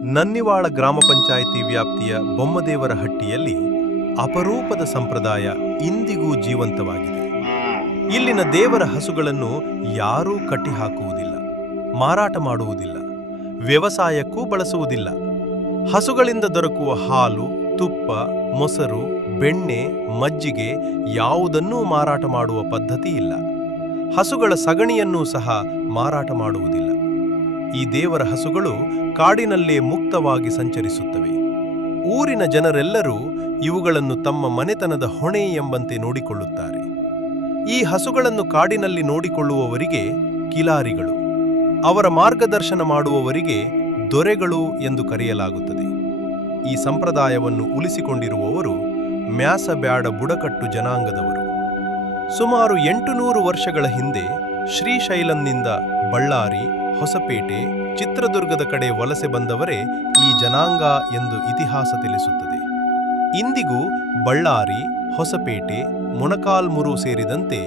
ನನ್ನಿವಾಳ ಗ್ರಾಮ ಪಂಚಾಯಿತಿ ವ್ಯಾಪ್ತಿಯ ಬೊಮ್ಮದೇವರಹಟ್ಟಿಯಲ್ಲಿ ಅಪರೂಪದ ಸಂಪ್ರದಾಯ ಇಂದಿಗೂ ಜೀವಂತವಾಗಿದೆ. ಇಲ್ಲಿನ ದೇವರ ಹಸುಗಳನ್ನು ಯಾರೂ ಕಟ್ಟಿಹಾಕುವುದಿಲ್ಲ, ಮಾರಾಟ ಮಾಡುವುದಿಲ್ಲ, ವ್ಯವಸಾಯಕ್ಕೂ ಬಳಸುವುದಿಲ್ಲ. ಹಸುಗಳಿಂದ ದೊರಕುವ ಹಾಲು, ತುಪ್ಪ, ಮೊಸರು, ಬೆಣ್ಣೆ, ಮಜ್ಜಿಗೆ ಯಾವುದನ್ನೂ ಮಾರಾಟ ಮಾಡುವ ಪದ್ಧತಿ ಇಲ್ಲ. ಹಸುಗಳ ಸಗಣಿಯನ್ನೂ ಸಹ ಮಾರಾಟ ಮಾಡುವುದಿಲ್ಲ. ಈ ದೇವರ ಹಸುಗಳು ಕಾಡಿನಲ್ಲೇ ಮುಕ್ತವಾಗಿ ಸಂಚರಿಸುತ್ತವೆ. ಊರಿನ ಜನರೆಲ್ಲರೂ ಇವುಗಳನ್ನು ತಮ್ಮ ಮನೆತನದ ಹೊಣೆ ಎಂಬಂತೆ ನೋಡಿಕೊಳ್ಳುತ್ತಾರೆ. ಈ ಹಸುಗಳನ್ನು ಕಾಡಿನಲ್ಲಿ ನೋಡಿಕೊಳ್ಳುವವರಿಗೆ ಕಿಲಾರಿಗಳು, ಅವರ ಮಾರ್ಗದರ್ಶನ ಮಾಡುವವರಿಗೆ ದೊರೆಗಳು ಎಂದು ಕರೆಯಲಾಗುತ್ತದೆ. ಈ ಸಂಪ್ರದಾಯವನ್ನು ಉಳಿಸಿಕೊಂಡಿರುವವರು ಮ್ಯಾಸಬ್ಯಾಡ ಬುಡಕಟ್ಟು ಜನಾಂಗದವರು. ಸುಮಾರು 800 ವರ್ಷಗಳ ಹಿಂದೆ ಶ್ರೀಶೈಲಂನಿಂದ ಬಳ್ಳಾರಿ, ಹೊಸಪೇಟೆ, ಚಿತ್ರದುರ್ಗದ ಕಡೆ ವಲಸೆ ಬಂದವರೇ ಈ ಜನಾಂಗ ಎಂದು ಇತಿಹಾಸ ತಿಳಿಸುತ್ತದೆ. ಇಂದಿಗೂ ಬಳ್ಳಾರಿ, ಹೊಸಪೇಟೆ, ಮೊಣಕಾಲ್ಮುರು ಸೇರಿದಂತೆ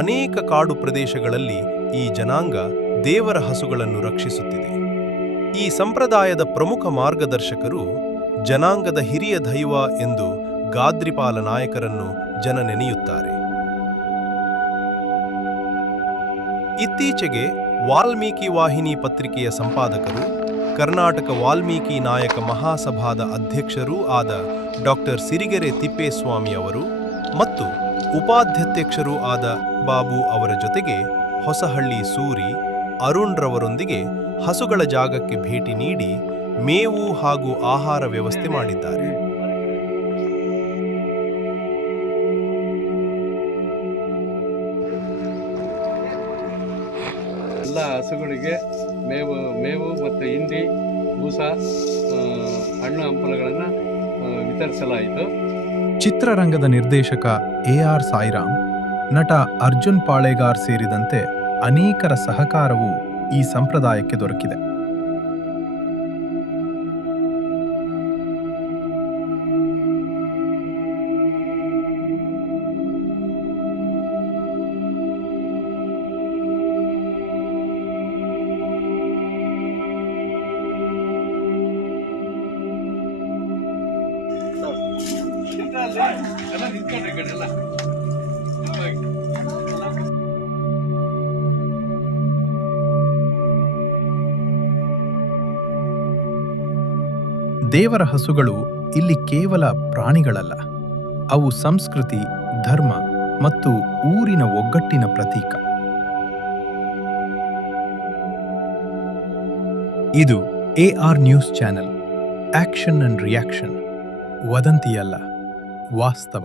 ಅನೇಕ ಕಾಡು ಪ್ರದೇಶಗಳಲ್ಲಿ ಈ ಜನಾಂಗ ದೇವರ ಹಸುಗಳನ್ನು ರಕ್ಷಿಸುತ್ತಿದೆ. ಈ ಸಂಪ್ರದಾಯದ ಪ್ರಮುಖ ಮಾರ್ಗದರ್ಶಕರು ಜನಾಂಗದ ಹಿರಿಯ ದೈವ ಎಂದು ಗಾದ್ರಿಪಾಲ ನಾಯಕರನ್ನು ಜನ ನೆನೆಯುತ್ತಾರೆ. ಇತ್ತೀಚೆಗೆ ವಾಲ್ಮೀಕಿ ವಾಹಿನಿ ಪತ್ರಿಕೆಯ ಸಂಪಾದಕರು, ಕರ್ನಾಟಕ ವಾಲ್ಮೀಕಿ ನಾಯಕ ಮಹಾಸಭಾದ ಅಧ್ಯಕ್ಷರೂ ಆದ ಡಾಕ್ಟರ್ ಸಿರಿಗೆರೆ ತಿಪ್ಪೇಸ್ವಾಮಿ ಅವರು ಮತ್ತು ಉಪಾಧ್ಯಕ್ಷರೂ ಆದ ಬಾಬು ಅವರ ಜೊತೆಗೆ ಹೊಸಹಳ್ಳಿ ಸೂರಿ, ಅರುಣ್ ರವರೊಂದಿಗೆ ಹಸುಗಳ ಜಾಗಕ್ಕೆ ಭೇಟಿ ನೀಡಿ ಮೇವು ಹಾಗೂ ಆಹಾರ ವ್ಯವಸ್ಥೆ ಮಾಡಿದ್ದಾರೆ. ಎಲ್ಲ ಹಸುಗಳಿಗೆ ಮೇವು ಮತ್ತು ಹಿಂಡಿ, ಬೂಸ, ಹಣ್ಣು ಹಂಪಲುಗಳನ್ನು ವಿತರಿಸಲಾಯಿತು. ಚಿತ್ರರಂಗದ ನಿರ್ದೇಶಕ AR ಸಾಯಿರಾಮ್, ನಟ ಅರ್ಜುನ್ ಪಾಳೆಗಾರ್ ಸೇರಿದಂತೆ ಅನೇಕರ ಸಹಕಾರವು ಈ ಸಂಪ್ರದಾಯಕ್ಕೆ ದೊರಕಿದೆ. ದೇವರ ಹಸುಗಳು ಇಲ್ಲಿ ಕೇವಲ ಪ್ರಾಣಿಗಳಲ್ಲ, ಅವು ಸಂಸ್ಕೃತಿ, ಧರ್ಮ ಮತ್ತು ಊರಿನ ಒಗ್ಗಟ್ಟಿನ ಪ್ರತೀಕ. ಇದು AR news channel, action and reaction. ವದಂತಿಯಲ್ಲ, ವಾಸ್ತವ.